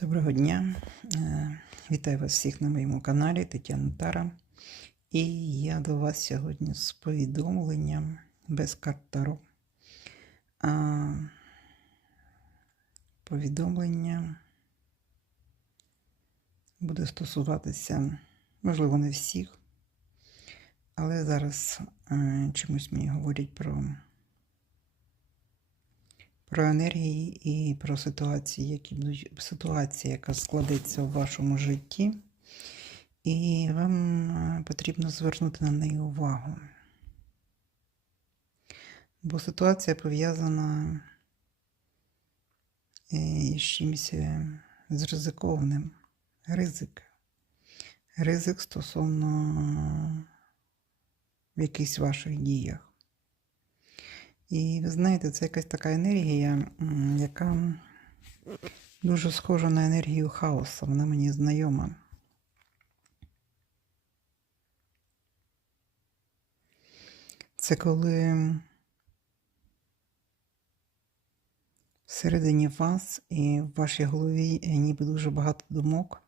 Доброго дня. Е, Вітаю вас всіх на моєму каналі Тетяна Тара. І я до вас сьогодні з повідомленням без карт. А, повідомлення буде стосуватися, можливо, не всіх, але зараз е, чомусь мені говорять про про енергії і про ситуації, які будуть ситуація, яка складеться в вашому житті, і вам е, потрібно звернути на неї увагу. Бо ситуація пов'язана е, з чимось е, з ризикованим. Ризик. Ризик стосовно якихось ваших діях. І ви знаєте, це якась така енергія, яка дуже схожа на енергію хаосу. Вона мені знайома. Це коли всередині вас і в вашій голові е, ніби дуже багато думок,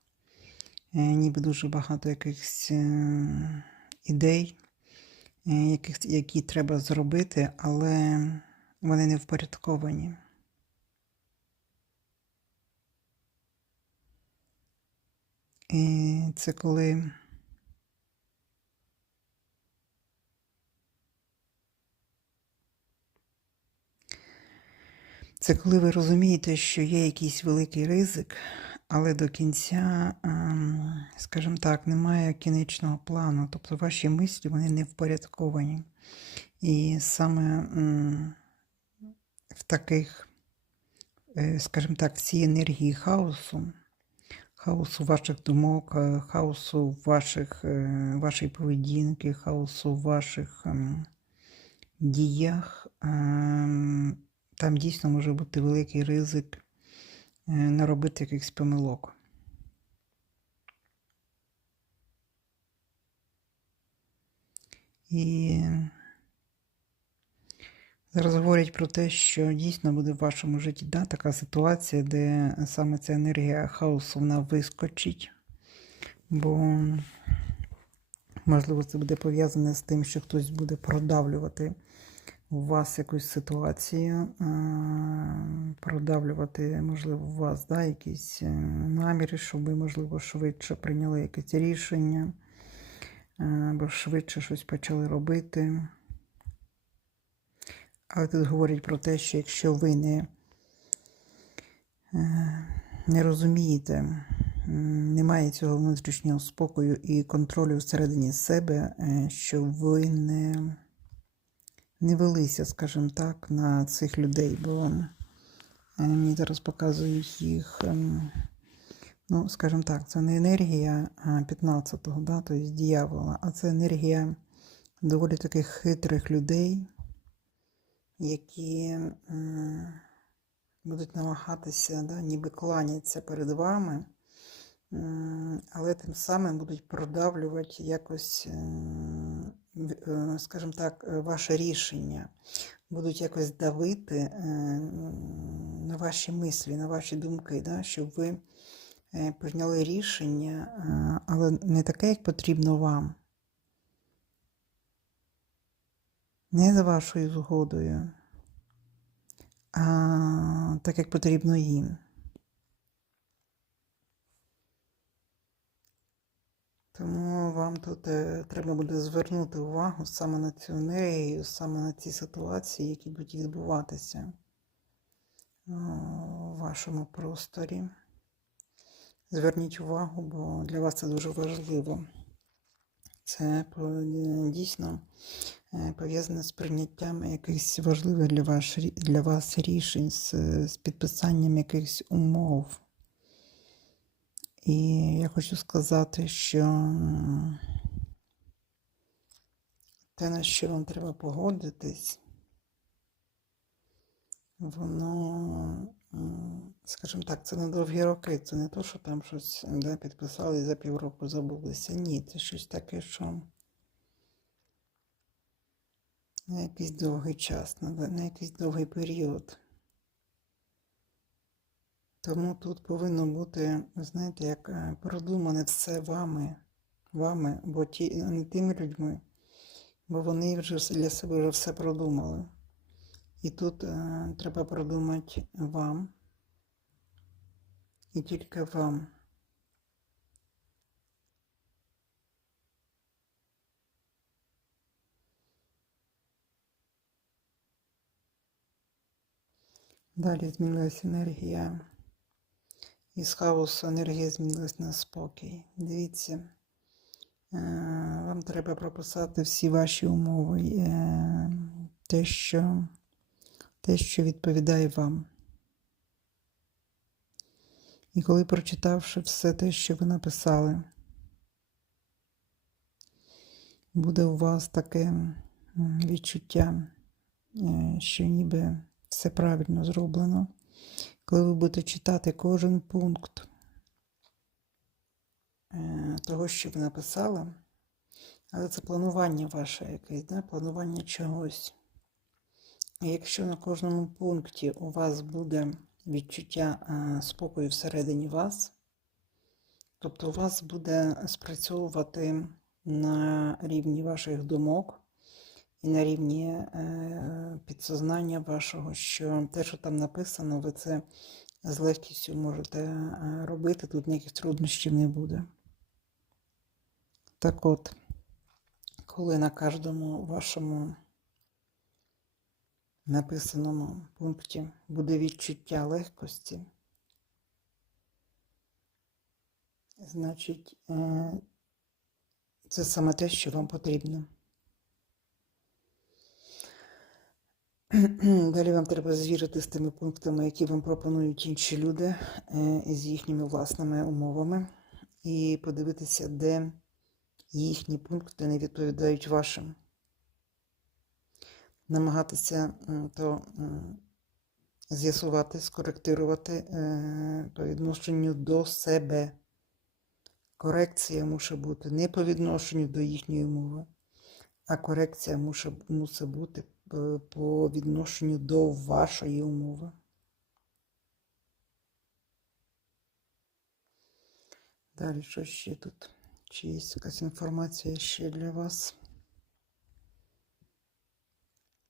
е, ніби дуже багато якихось е, ідей, яких, які треба зробити, але вони не впорядковані. І це коли це коли ви розумієте, що є якийсь великий ризик, але до кінця, ем, скажімо так, немає кінечного плану. Тобто ваші мислі вони не впорядковані. І саме в таких, е, скажімо так, в цій енергії хаосу, хаосу ваших думок, е, хаосу ваших, е, вашої поведінки, хаосу ваших ем, діях, ем, там дійсно може бути великий ризик е, наробити якихось помилок. І зараз говорять про те, що дійсно буде в вашому житті да, така ситуація, де саме ця енергія хаосу вона вискочить, бо, можливо, це буде пов'язане з тим, що хтось буде продавлювати у вас якусь ситуацію, е, продавлювати, можливо, у вас да, якісь е, наміри, щоб ви, можливо, швидше прийняли якесь рішення, е, або швидше щось почали робити. Але тут говорять про те, що якщо ви не, не розумієте, немає цього внутрішнього спокою і контролю всередині себе, що ви не, не велися, скажімо так, на цих людей, бо е, мені зараз показують їх, ем, ну, скажімо так, це не енергія 15-го, да, тобто дьявола, а це енергія доволі таких хитрих людей, які будуть намагатися, да, ніби кланяться перед вами, але тим самим будуть продавлювати якось, скажімо так, е, ваше рішення, будуть якось давити е, на ваші мислі, на ваші думки, да, щоб ви е, прийняли рішення, е, але не таке, як потрібно вам. Не за вашою згодою, а так, як потрібно їм. Тому вам тут е, треба буде звернути увагу саме на цю енергію, саме на ці ситуації, які будуть відбуватися о, у вашому просторі. Зверніть увагу, бо для вас це дуже важливо. Це дійсно е, пов'язане з прийняттям якихось важливих для вас, для вас рішень, з підписанням якихось умов. І я хочу сказати, що те, на що вам треба погодитись, воно, скажімо так, це на довгі роки. Це не то, що там щось да, підписали і за півроку забулися. Ні, це щось таке, що на якийсь довгий час, на, якийсь довгий період. Тому тут повинно бути, знаєте, як е, продумане все вами, вами, бо ті, не тими людьми, бо вони вже для себе вже все продумали. І тут е, треба продумати вам. І тільки вам. Далі змінилася енергія. Із хаосу енергія змінилась на спокій. Дивіться, е, вам треба прописати всі ваші умови, е, те, що, те, що відповідає вам. І коли прочитавши все те, що ви написали, буде у вас таке відчуття, е, що ніби все правильно зроблено. Коли ви будете читати кожен пункт е, того, що ви написали, але це планування ваше якесь, да? планування чогось. І якщо на кожному пункті у вас буде відчуття е, спокою всередині вас, тобто у вас буде спрацьовувати на рівні ваших думок і на рівні е, підсознання вашого, що те, що там написано, ви це з легкістю можете е, робити, тут ніяких труднощів не буде. Так от, коли на кожному вашому написаному пункті буде відчуття легкості, значить, е, це саме те, що вам потрібно. Далі вам треба звірити з тими пунктами, які вам пропонують інші люди е, з їхніми власними умовами, і подивитися, де їхні пункти не відповідають вашим. Намагатися то з'ясувати, скоректирувати е, по відношенню до себе. Корекція може бути не по відношенню до їхньої умови, а корекція мусить бути по відношенню до вашої умови. Далі, що ще тут? Чи є якась інформація ще для вас?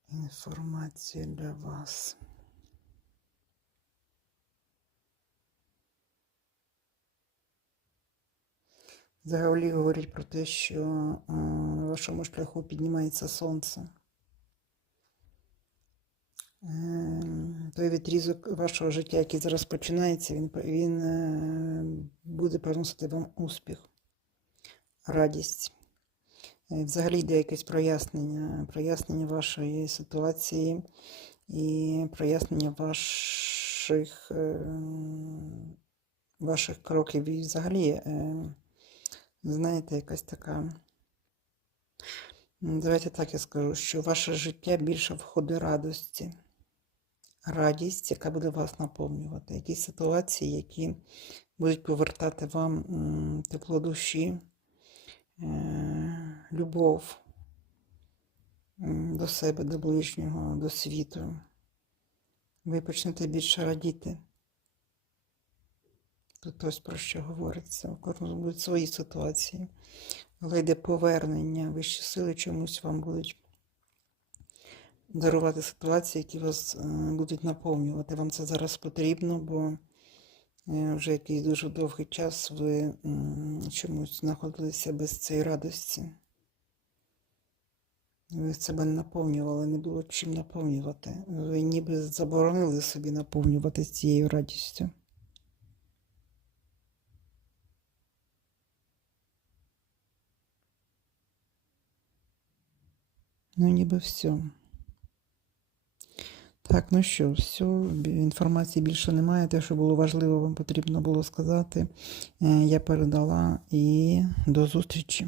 Інформація для вас. Взагалі говорить про те, що е, на вашому шляху піднімається сонце. Е, Той відрізок вашого життя, який зараз починається, він, він е, буде приносити вам успіх, радість. Е, Взагалі йде якесь прояснення, прояснення вашої ситуації і прояснення ваших, е, ваших кроків. І взагалі, знаєте, якась така. Давайте так я скажу, що ваше життя більше входить радості. Радість, яка буде вас наповнювати. Якісь ситуації, які будуть повертати вам тепло душі, е, любов до себе, до ближнього, до світу. Ви почнете більше радіти. Тут ось про що говориться. У кожного будуть свої ситуації. Але йде повернення, вищі сили чомусь вам будуть дарувати ситуації, які вас е, будуть наповнювати. Вам це зараз потрібно, бо е, вже якийсь дуже довгий час ви чомусь знаходилися без цієї радості. Ви себе не наповнювали, не було чим наповнювати. Ви ніби заборонили собі наповнювати цією радістю. Ну, ніби все. Так, ну що, все, інформації більше немає. Те, що було важливо, вам потрібно було сказати. Е, Я передала і до зустрічі.